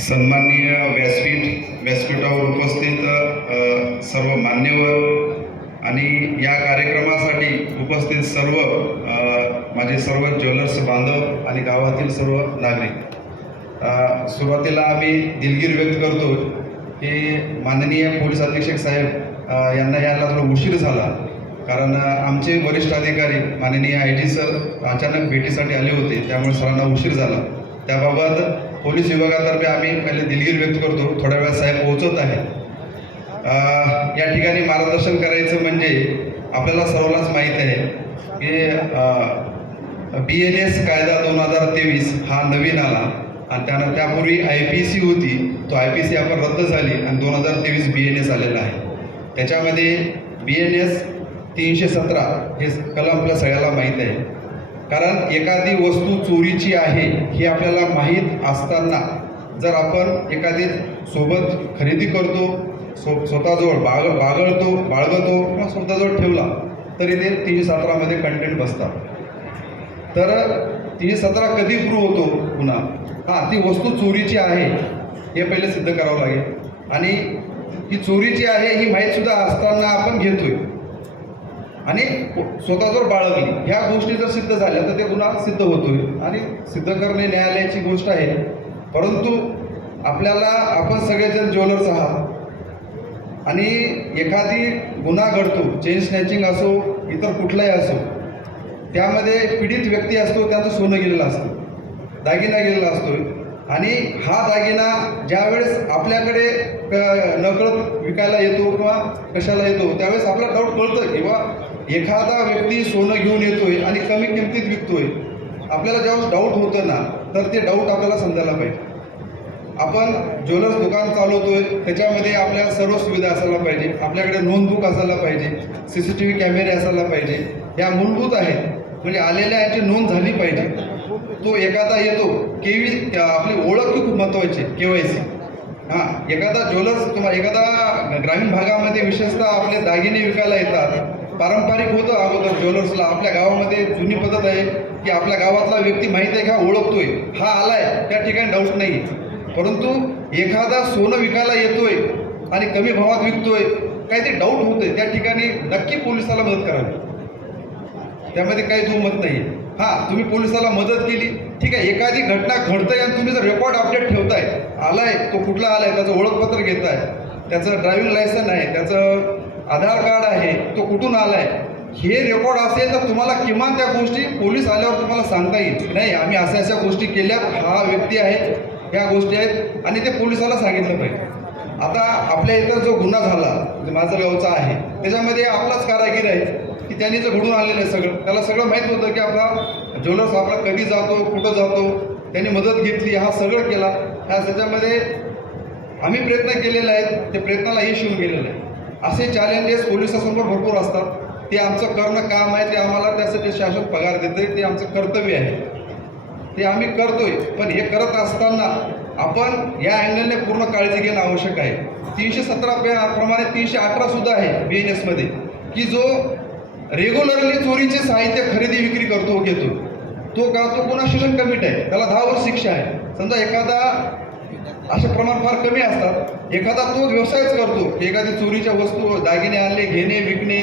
सन्माननीय व्यासपीठावर उपस्थित सर्व मान्यवर आणि या कार्यक्रमासाठी उपस्थित सर्व माझे सर्व ज्वेलर्स बांधव आणि गावातील सर्व नागरिक, सुरुवातीला आम्ही दिलगिरी व्यक्त करतो की माननीय पोलीस अधीक्षक साहेब यांना यायला थोडा उशीर झाला, कारण आमचे वरिष्ठ अधिकारी माननीय IG सर अचानक भेटीसाठी आले होते, त्यामुळे सरांना उशीर झाला। त्याबाबत पोलीस विभागातर्फे आम्ही पहिले दिलगिरी व्यक्त करतो। थोड्या वेळात साहेब पोहोचत आहेत। या ठिकाणी मार्गदर्शन करायचं म्हणजे आपल्याला सर्वांनाच माहीत आहे की BNS कायदा 2023 हा नवीन आला आणि त्यापूर्वी IPC होती, तो IPC आपण रद्द झाली आणि 2023 BNS आलेला आहे। त्याच्यामध्ये BNS 317 हे कलम आपल्या सगळ्याला माहीत आहे, कारण एखादी वस्तू चोरीची आहे हे आपल्याला माहीत असताना जर आपण एखादी सोबत खरेदी करतो, स्वतःजवळ बाळगतो किंवा स्वतःजवळ ठेवला तरी ते 317 मध्ये कंटेंट बसतात। तर 317 कधी प्रूव्ह होतो पुन्हा? ती वस्तू चोरीची आहे हे पहिले सिद्ध करावं लागेल आणि ही चोरीची आहे ही माहीतसुद्धा असताना आपण घेतोय आणि स्वतःजवळ बाळगली, ह्या गोष्टी जर सिद्ध झाल्या तर ते गुन्हा सिद्ध होतोय आणि सिद्ध करणे न्यायालयाची गोष्ट आहे। परंतु आपण सगळेजण ज्वेलर्स आहात आणि एखादी गुन्हा घडतो, चेन स्नॅचिंग असो इतर कुठलाही असो, त्यामध्ये पीडित व्यक्ती असतो, त्याचं सोनं गेलेलं असतं, दागिना गेलेला असतो आणि हा दागिना ज्यावेळेस आपल्याकडे नकळत विकायला येतो किंवा कशाला येतो त्यावेळेस आपल्याला डाऊट कळतं किंवा एखादा व्यक्ती सोनं घेऊन येतोय आणि कमी किमतीत विकतोय, आपल्याला जेव्हा डाऊट होतं ना तर ते डाऊट आपल्याला समजायला पाहिजे। आपण ज्वेलर्स दुकान चालवतोय त्याच्यामध्ये आपल्या सर्व सुविधा असायला पाहिजे, आपल्याकडे नोंदबुक असायला पाहिजे, CCTV कॅमेरे असायला पाहिजे, ह्या मूलभूत आहेत, म्हणजे आलेल्या याची नोंद झाली पाहिजे। तो एखादा येतो आपली ओळख खूप महत्त्वाची, KYC। एखादा ज्वेलर्स एखादा ग्रामीण भागामध्ये विशेषतः आपले दागिने विकायला येतात, पारंपरिक होतं अगोदर ज्वेलर्सला, आपल्या गावामध्ये जुनी पद्धत आहे की आपल्या गावातला व्यक्ती माहीत आहे का, ओळखतोय, हा आलाय, त्या ठिकाणी डाऊट नाही। परंतु एखादा सोनं विकायला येतोय आणि कमी भावात विकतोय, काहीतरी डाऊट होतोय, त्या ठिकाणी नक्की पोलिसाला मदत करावी, त्यामध्ये काही दुमत नाही। तुम्ही पोलिसाला मदत केली, ठीक आहे, एखादी घटना घडतंय आणि तुम्ही जर रेकॉर्ड अपडेट ठेवताय, आलाय तो कुठला आलाय, त्याचं ओळखपत्र घेताय, त्याचं ड्रायव्हिंग लायसन आहे, त्याचं आधार कार्ड आहे, तो कुठून आलाय, हे रेकॉर्ड असेल तर तुम्हाला किमान त्या गोष्टी पोलीस आल्यावर तुम्हाला सांगता येईल, नाही आम्ही अशा गोष्टी केल्या, हा व्यक्ती आहे, ह्या गोष्टी आहेत, आणि ते पोलिसाला सांगितलं पाहिजे। आता आपल्या इथं जो गुन्हा झाला माजलगावचा आहे, त्याच्यामध्ये आपलाच कारागीर आहे की त्यांनी जर घडून आलेलं आहे सगळं, त्याला सगळं माहीत होतं की आपला ज्वेलर्स आपला कधी जातो, कुठं जातो, त्यांनी मदत घेतली, हा सगळं केला, त्याच्यामध्ये आम्ही प्रयत्न केलेले आहेत, ते प्रयत्नाला यश येऊन गेलेलं आहे। असे चॅलेंजेस पोलिसासमोर भरपूर असतात, ते आमचं करणं काम आहे, ते आम्हाला त्यासाठी शासन पगार देते, ते आमचं कर्तव्य आहे, ते आम्ही करतोय। पण हे करत असताना आपण या अँगलने पूर्ण काळजी घेणं आवश्यक आहे। 317 प्रमाणे 318 सुद्धा आहे BNS मध्ये, की जो रेग्युलरली चोरीचे साहित्य खरेदी विक्री घेतो, तो गुन्हा सेशन कमिट आहे, त्याला 10 वर्ष शिक्षा आहे। समजा एखादा असे प्रमाण फार कमी असतात, एखादा तो व्यवसायच करतो, एखादी चोरीच्या वस्तू दागिने आणले, घेणे, विकणे,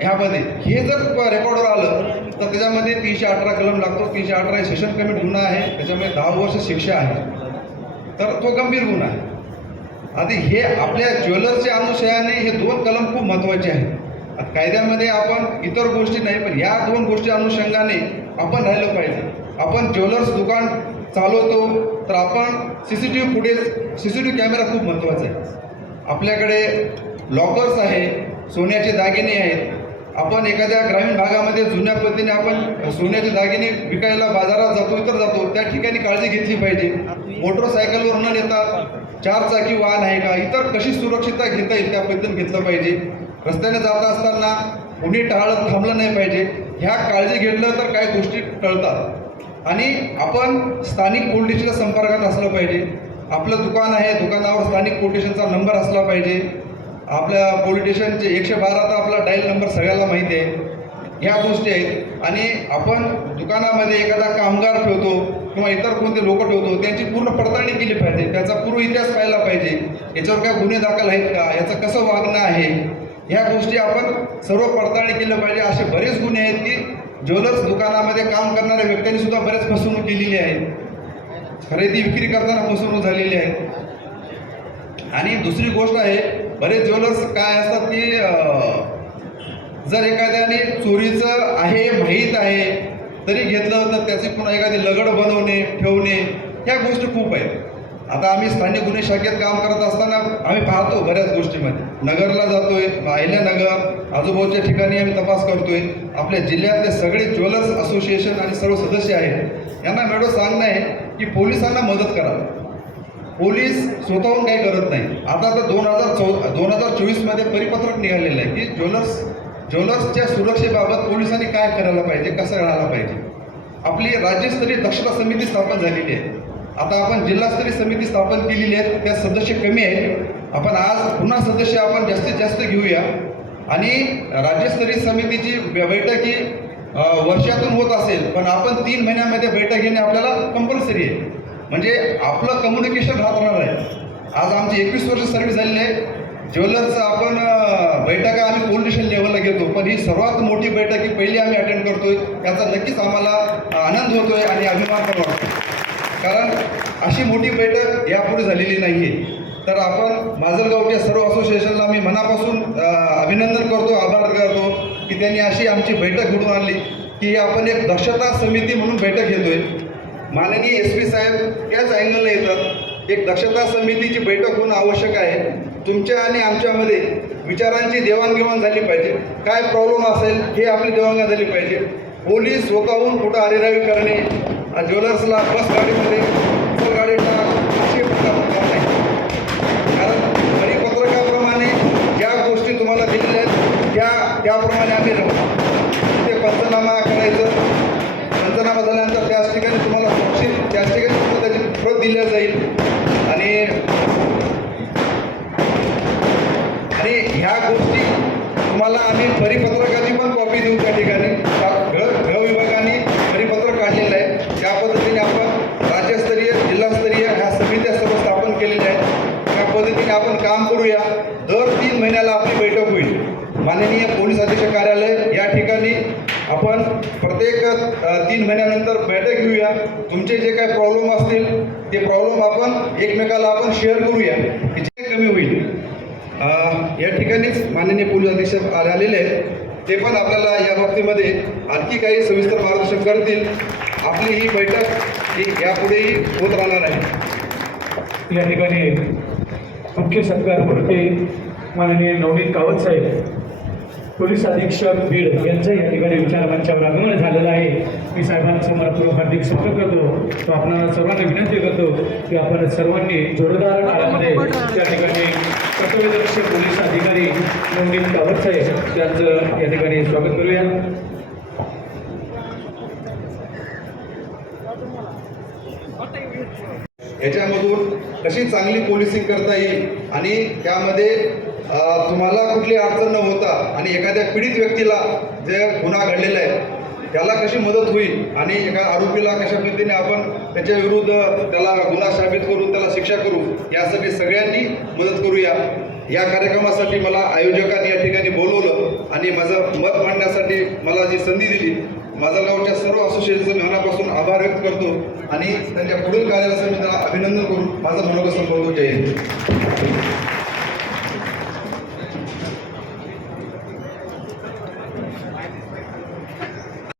ह्यामध्ये हे जर रेकॉर्डवर आलं तर त्याच्यामध्ये 318 कलम लागतो। 318 हे सेशन कमिट गुन्हा आहे, त्याच्यामध्ये 10 वर्ष शिक्षा आहे, तर तो गंभीर गुन्हा आहे। आधी हे आपल्या ज्वेलर्सच्या अनुषयाने हे 2 कलम खूप महत्त्वाचे आहेत। कायद्यामध्ये आपण इतर गोष्टी नाही, पण या 2 गोष्टी अनुषंगाने आपण राहिलं पाहिजे। आपण ज्वेलर्स दुकान चालवतो तर आपण CCTV कॅमेरा खूप महत्त्वाचा आहे। आपल्याकडे लॉकर्स आहे, सोन्याचे दागिने आहेत, आपण एखाद्या ग्रामीण भागामध्ये जुन्या पद्धतीने आपण सोन्याचे दागिने विकायला बाजारात जातो, इतर जातो, त्या ठिकाणी काळजी घेतली पाहिजे। मोटरसायकलवर न नेता 4 चाकी वाहन आहे का, इतर कशी सुरक्षितता घेता येईल त्या पद्धतीने घेतलं पाहिजे। रस्त्याने जात असताना कुणी टाळत थांबलं नाही पाहिजे, ह्या काळजी घेतलं तर काही गोष्टी टळतात। आणि आपण स्थानिक पोलीस स्टेशनच्या संपर्कात असलं पाहिजे, आपलं दुकान आहे, दुकानावर स्थानिक पोलीस स्टेशनचा नंबर असला पाहिजे, आपल्या पोलीस स्टेशनचे 112 तर आपला डायल नंबर सगळ्याला माहिती आहे, ह्या गोष्टी आहेत। आणि आपण दुकानामध्ये एखादा कामगार ठेवतो किंवा इतर कोणते लोक ठेवतो त्यांची पूर्ण पडताळणी केली पाहिजे, त्याचा पूर्व इतिहास पाहिला पाहिजे, याच्यावर काय गुन्हे दाखल आहेत का, याचं कसं वागणं आहे, ह्या गोष्टी आपण सर्व पडताळणी केलं पाहिजे. असे बरेच गुन्हे आहेत की ज्वेलर्स दुकानामध्ये काम करणाऱ्या व्यक्तींनी सुद्धा बरेच फसवणूक केलेली आहे, खरेदी विक्री करताना फसवणूक झालेली आहे. आणि दुसरी गोष्ट आहे, बरेच ज्वेलर्स काय असतात की जर एखाद्याने चोरीचं आहे माहीत आहे तरी घेतलं तर त्याची पुन्हा एखादी लगड बनवणे ठेवणे ह्या गोष्टी खूप आहेत. आता आम्ही स्थानिक गुन्हे शाखेत काम करत असताना आम्ही पाहतो बऱ्याच गोष्टीमध्ये, नगरला जातोय, अहिल्यानगर आजूबाजूच्या ठिकाणी आम्ही तपास करतोय. आपल्या जिल्ह्यातले सगळे ज्वेलर्स असोसिएशन आणि सर्व सदस्य आहेत यांना मॅडम सांगणं आहे की पोलिसांना मदत करा. पोलीस स्वतःहून काही करत नाही. आता तर 2024मध्ये परिपत्रक निघालेलं आहे की ज्वेलर्सच्या सुरक्षेबाबत पोलिसांनी काय करायला पाहिजे, कसं राहायला पाहिजे. आपली राज्यस्तरीय दक्षता समिती स्थापन झालेली आहे. आता आपण जिल्हास्तरीय समिती स्थापन केलेली आहे, त्या सदस्य कमी आहेत. आपण आज पुन्हा सदस्य आपण जास्तीत जास्त घेऊया आणि राज्यस्तरीय समितीची बैठकी वर्षातून होत असेल पण आपण 3 महिन्यामध्ये बैठक घेणे आपल्याला कंपल्सरी आहे. म्हणजे आपलं कम्युनिकेशन राहणार आहे. आज आमची 21 वर्ष सर्व्हिस झालेली आहे. ज्वेलर्सचं आपण बैठका आम्ही पोलीस स्टेशन लेवलला घेतो, पण ही सर्वात मोठी बैठक ही पहिली आम्ही अटेंड करतोय. त्याचा नक्कीच आम्हाला आनंद होतोय आणि अभिमान पण वाटतो, कारण अशी मोठी बैठक यापूर्वी झालेली नाही आहे. तर आपण माजलगावच्या सर्व असोसिएशनला मी मनापासून अभिनंदन करतो, आभार करतो की त्यांनी अशी आमची बैठक घडवून आणली की आपण एक दक्षता समिती म्हणून बैठक घेतोय. माननीय SP साहेब याच अँगलला येतात. एक दक्षता समितीची बैठक होणं आवश्यक आहे. तुमच्या आणि आमच्यामध्ये विचारांची देवाणघेवाण झाली पाहिजे. काय प्रॉब्लेम असेल हे आपली देवाणघेवाण झाली पाहिजे. पोलीस स्वतःहून कुठं आरेरावी करणे, ज्वेलर्सला बस गाडीमध्ये चल गाडी टाक अशी काम नाही. कारण परिपत्रकाप्रमाणे ज्या गोष्टी तुम्हाला दिलेल्या आहेत त्याप्रमाणे आम्ही राहू. ते पंचनामा करायचं, पंचनामा झाल्यानंतर त्याच ठिकाणी तुम्हाला त्याच ठिकाणी तुम्हाला त्याची प्रत दिल्या जाईल. आणि ह्या गोष्टी तुम्हाला आम्ही परिपत्रकाची पण कॉपी देऊ. त्या ठिकाणी गृह विभागाने परिपत्रक काढलेलं आहे. त्या पद्धतीने आपण राज्यस्तरीय जिल्हास्तरीय ह्या समित्या सर्व स्थापन केलेल्या आहेत. त्या पद्धतीने आपण काम करूया. दर 3 महिन्याला आपली बैठक होईल. माननीय पोलीस अधीक्षक कार्यालय या ठिकाणी आपण प्रत्येक 3 महिन्यानंतर बैठक घेऊया. तुमचे जे काही प्रॉब्लेम असतील ते प्रॉब्लेम आपण एकमेकाला आपण शेअर करूया की जे कमी होईल. या ठिकाणीच माननीय पोलीस अधीक्षक आलेले आहेत, ते पण आपल्याला या बाबतीमध्ये आणखी काही सविस्तर मार्गदर्शन करतील. आपली ही बैठक ही यापुढेही होत राहणार आहे. या ठिकाणी मुख्य सत्कार करते माननीय नवनीत कावत साहेब, पोलीस अधीक्षक बीड यांचं या ठिकाणी विचारमंचावर आगमन झालेलं आहे. मी साहेबांसमोर आपलं हार्दिक स्वागत करतो. तो आपल्याला सर्वांना विनंती करतो की आपण सर्वांनी जोरदार काळामध्ये त्या ठिकाणी कर्तव्यदक्ष पोलीस अधिकारी नवनीत कावत साहेब यांचं या ठिकाणी स्वागत करूया. याच्यामधून कशी चांगली पोलिसिंग करता येईल आणि त्यामध्ये तुम्हाला कुठली अडचण न होता आणि एखाद्या पीडित व्यक्तीला जे गुन्हा घडलेला आहे त्याला कशी मदत होईल आणि एका आरोपीला कशा पद्धतीने आपण त्याच्या विरुद्ध त्याला गुन्हा साबित करून त्याला शिक्षा करू, यासाठी सगळ्यांनी मदत करूया. या कार्यक्रमासाठी मला आयोजकांनी या ठिकाणी बोलवलं आणि माझं मत मांडण्यासाठी मला जी संधी दिली, माजलगावच्या सर्व असोसिएशनचं मी मनापासून आभार व्यक्त करतो आणि त्यांच्या पुढील कार्यासाठी मी त्याला अभिनंदन करून माझं मनोगत संपवतो.